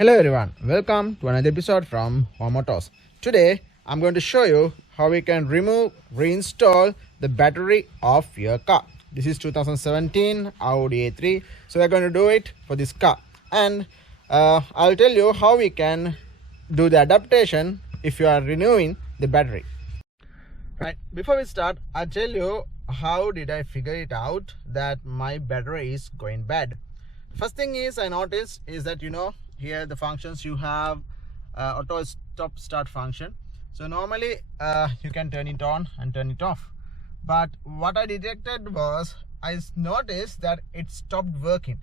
Hello everyone, welcome to another episode from Home Motors. Today I'm going to show you how we can reinstall the battery of your car. This is 2017 Audi A3, so we're going to do it for this car, and I'll tell you how we can do the adaptation if you are renewing the battery. Right, before we start, I'll tell you how did I figure it out that my battery is going bad. First thing is I noticed is that here the functions you have auto stop start function. So normally you can turn it on and turn it off, but what I detected was I noticed that it stopped working.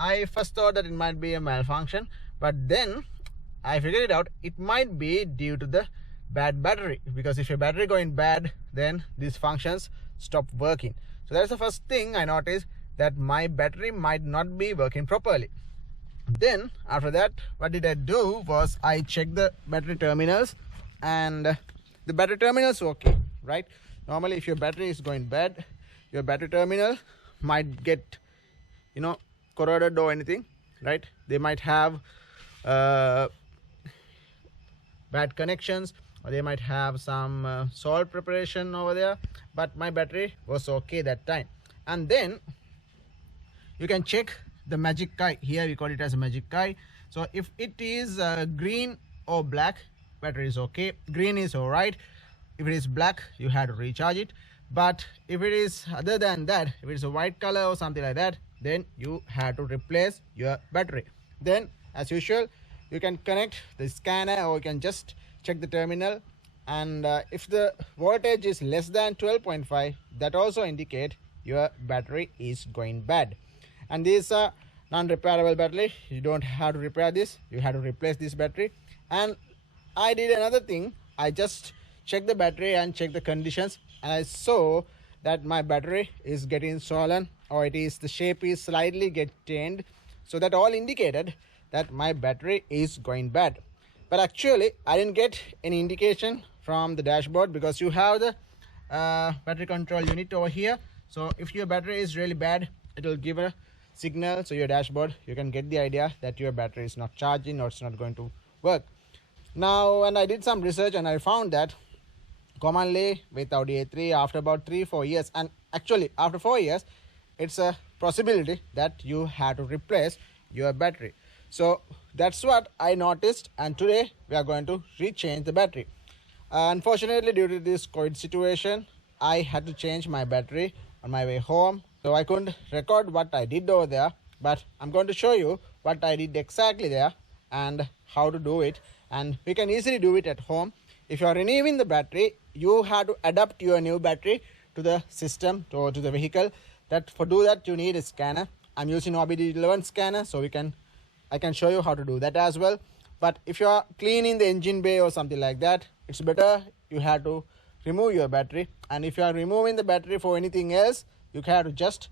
I first thought that it might be a malfunction, but then I figured it out. It might be due to the bad battery, because if your battery going bad, then these functions stop working. So that's the first thing I noticed, that my battery might not be working properly. Then after that, what did I do was I checked the battery terminals, and the battery terminals were okay, right? Normally if your battery is going bad, your battery terminal might get corroded or anything, right? They might have bad connections, or they might have some salt preparation over there, but my battery was okay that time. And then you can check the magic eye. Here we call it as a magic eye. So if it is green or black, battery is okay. Green is all right. If it is black, you have to recharge it. But if it is other than that, if it is a white color or something like that, then you have to replace your battery. Then as usual, you can connect the scanner, or you can just check the terminal, and if the voltage is less than 12.5, that also indicate your battery is going bad. And this is a non-repairable battery. You don't have to repair this, you have to replace this battery. And I did another thing, I just checked the battery and checked the conditions, and I saw that my battery is getting swollen, or the shape is slightly get changed. So that all indicated that my battery is going bad. But actually I didn't get any indication from the dashboard, because you have the battery control unit over here. So if your battery is really bad, it will give a signal, so your dashboard, you can get the idea that your battery is not charging or it's not going to work. Now, and I did some research, and I found that commonly with Audi A3, after about 3-4 years, and actually after 4 years, it's a possibility that you have to replace your battery. So that's what I noticed, and today we are going to rechange the battery. Unfortunately, due to this COVID situation, I had to change my battery on my way home, so I couldn't record what I did over there, but I'm going to show you what I did exactly there and how to do it. And we can easily do it at home. If you are renewing the battery, you have to adapt your new battery to the system, to the vehicle. For do that you need a scanner. I'm using OBDeleven scanner, so I can show you how to do that as well. But if you are cleaning the engine bay or something like that, it's better you have to remove your battery. And if you are removing the battery for anything else, you have to just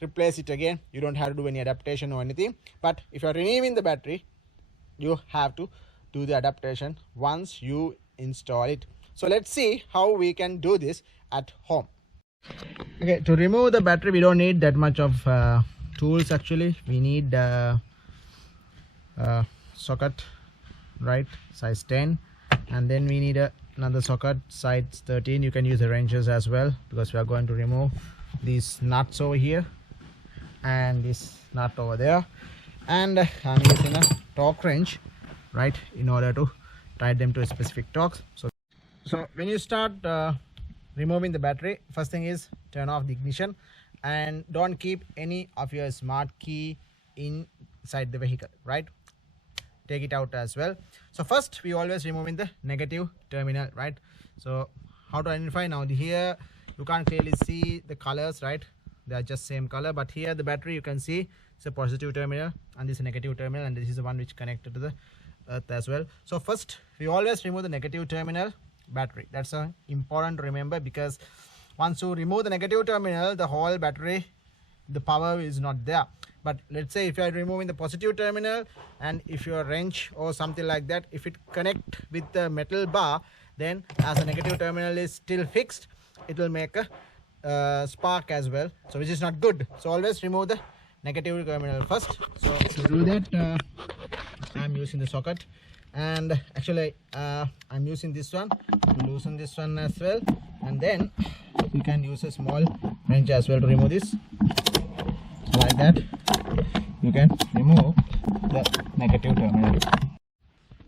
replace it again. You don't have to do any adaptation or anything. But if you are renewing the battery, you have to do the adaptation once you install it. So let's see how we can do this at home. Okay, to remove the battery, we don't need that much of tools actually. We need socket, right, size 10, and then we need another socket size 13. You can use the wrenches as well, because we are going to remove these nuts over here and this nut over there. And I'm using a torque wrench, right, in order to tie them to a specific torque. So when you start removing the battery, first thing is turn off the ignition, and don't keep any of your smart key inside the vehicle, right? Take it out as well. So first we always removing the negative terminal, right? So how to identify? Now here you can't clearly see the colors, right? They are just same color, but here the battery you can see it's a positive terminal, and this is a negative terminal, and this is the one which connected to the earth as well. So first we always remove the negative terminal battery. That's important to remember, because once you remove the negative terminal, the whole battery, the power is not there. But let's say if you are removing the positive terminal, and if your wrench or something like that, if it connect with the metal bar, then as the negative terminal is still fixed, it will make a spark as well, so which is not good. So always remove the negative terminal first. So to do that, I'm using the socket, and actually I'm using this one to loosen this one as well, and then you can use a small wrench as well to remove this. Like that you can remove the negative terminal.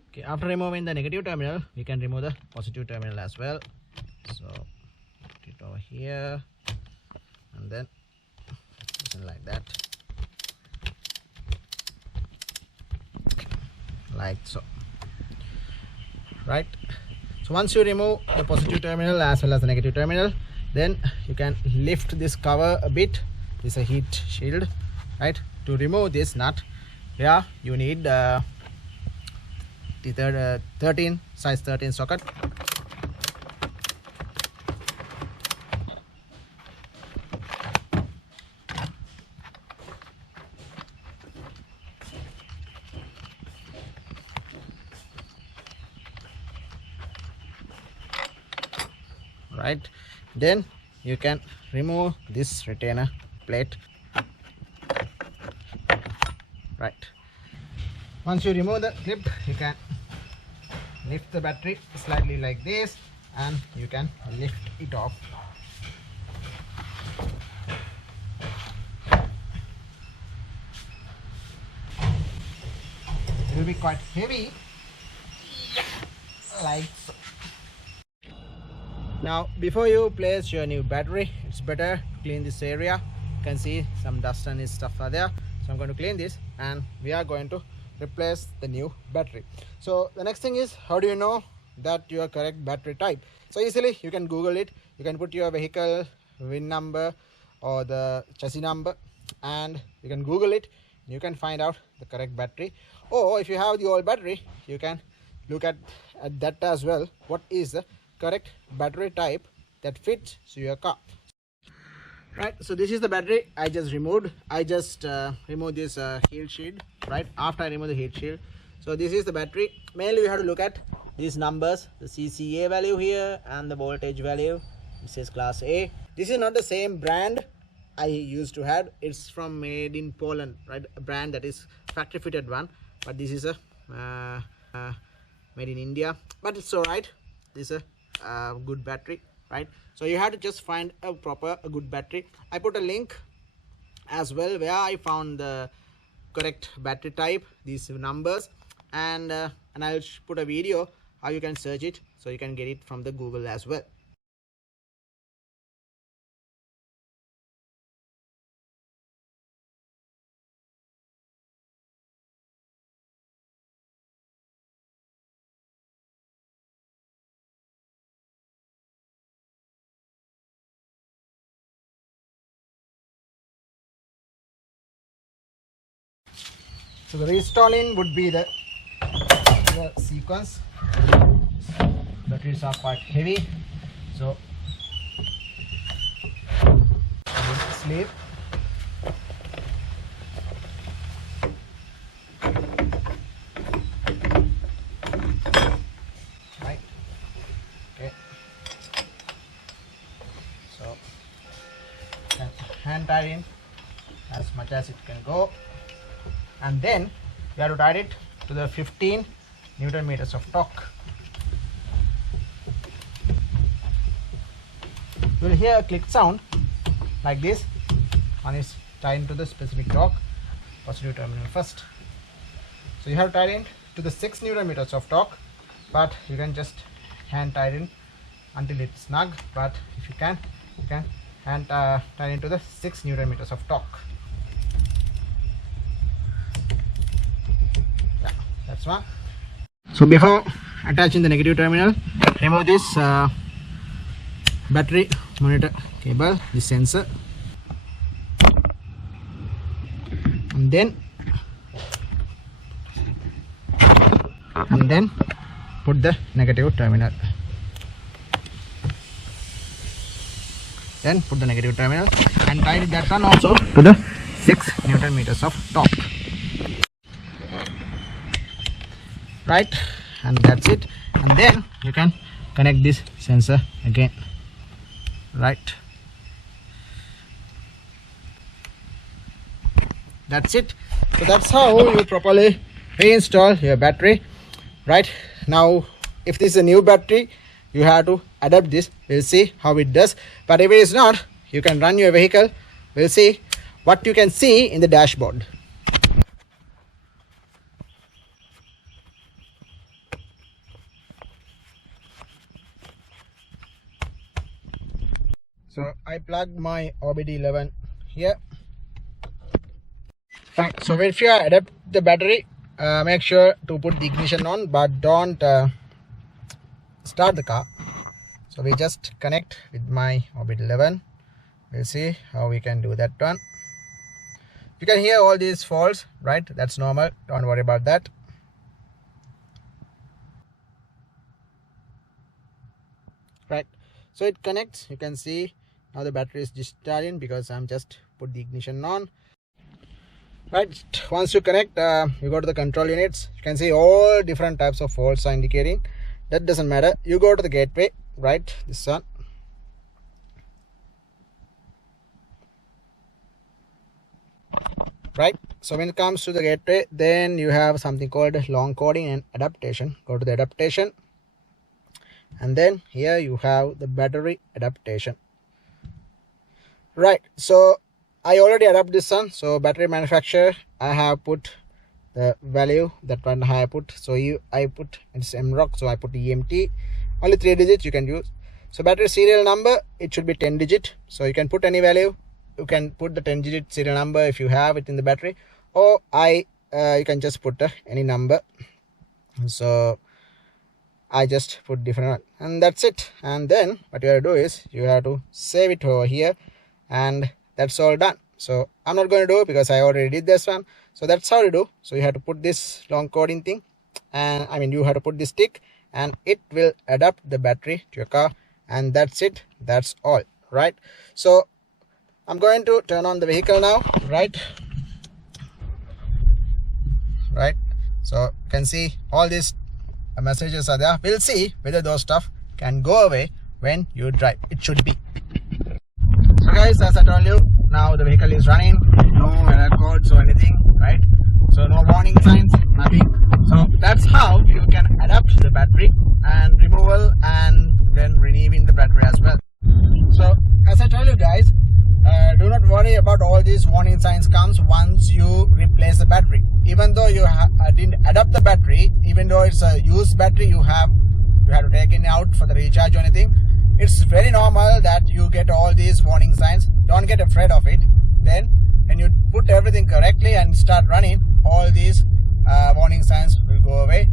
Okay, after removing the negative terminal, we can remove the positive terminal as well. So put it over here, and then like that, like so, right? So once you remove the positive terminal as well as the negative terminal, then you can lift this cover a bit. This is a heat shield, right? To remove this nut, you need the 13 size 13 socket. Right, then you can remove this retainer plate. Right, once you remove the clip, you can lift the battery slightly like this, and you can lift it off. It will be quite heavy, like so. Now before you place your new battery, it's better to clean this area. You can see some dust and stuff are there, so I'm going to clean this, and we are going to replace the new battery. So the next thing is, how do you know that your correct battery type? So easily you can Google it. You can put your vehicle VIN number or the chassis number, and you can Google it. You can find out the correct battery. Or if you have the old battery, you can look at that as well. What is the correct battery type that fits to your car? Right, so this is the battery I just removed. I just removed this heat shield right after I remove the heat shield. So this is the battery. Mainly we have to look at these numbers, the CCA value here and the voltage value. This is class A. This is not the same brand I used to have. It's from made in Poland, right? A brand that is factory fitted one, but this is a made in India, but it's all right. This is a good battery, right? So you have to just find a good battery. I put a link as well where I found the correct battery type, these numbers, and I'll put a video how you can search it, so you can get it from the Google as well. So the reinstalling would be the sequence. Batteries are quite heavy, so sleep. Right. Okay. So hand tie in as much as it can go, and then we have to tie it to the 15 Newton meters of torque. You will hear a click sound like this. One is tied into the specific torque, positive terminal first. So you have tied in to the 6 Newton meters of torque, but you can just hand tie it in until it's snug. But if you can hand tie into the 6 Newton meters of torque. Yeah, that's one. So before attaching the negative terminal, remove this battery monitor cable, the sensor, and then put the negative terminal. Then put the negative terminal and tie that one also to the 6 Newton meters of torque. Right, and that's it. And then you can connect this sensor again. Right, that's it. So that's how you properly reinstall your battery. Right now, if this is a new battery, you have to adapt this. We'll see how it does. But if it is not, you can run your vehicle. We'll see what you can see in the dashboard. So I plugged my OBDeleven here. Right, so if you adapt the battery, make sure to put the ignition on, but don't start the car. So we just connect with my OBDeleven. We'll see how we can do that one. You can hear all these faults, right? That's normal, don't worry about that. Right, so it connects. You can see now the battery is just starting because I'm just put the ignition on. Right, once you connect, you go to the control units. You can see all different types of faults are indicating. That doesn't matter. You go to the gateway, right, this one. Right, so when it comes to the gateway, then you have something called long coding and adaptation. Go to the adaptation, and then here you have the battery adaptation. Right, so I already adapted this one. So battery manufacturer, I have put the value that one I have put. So I put it's MROC, so I put EMT. Only 3 digits you can use. So battery serial number, it should be 10 digit. So you can put any value. You can put the 10 digit serial number if you have it in the battery, or you can just put any number. So I just put different one, and that's it. And then what you have to do is you have to save it over here, and that's all done. So I'm not going to do it because I already did this one. So that's how you do. So you have to put this long coding thing, and you have to put this tick, and it will adapt the battery to your car, and that's it. That's all. Right, so I'm going to turn on the vehicle now. Right, so you can see all these messages are there. We'll see whether those stuff can go away when you drive. It should be. So guys, as I told you, now the vehicle is running, no error codes or anything, right? So no warning signs, nothing. So that's how you can adapt the battery and removal and then renewing the battery as well. So as I told you guys, do not worry about all these warning signs comes once you replace the battery. Even though you didn't adapt the battery, even though it's a used battery, you have to take it out for the recharge or anything. It's very normal that you get all these warning signs. Don't get afraid of it. Then when you put everything correctly and start running, all these warning signs will go away.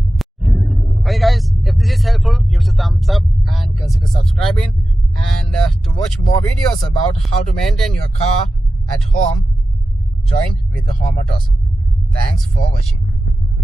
Okay guys, if this is helpful, give us a thumbs up and consider subscribing. And to watch more videos about how to maintain your car at home, join with the Home Autos. Thanks for watching.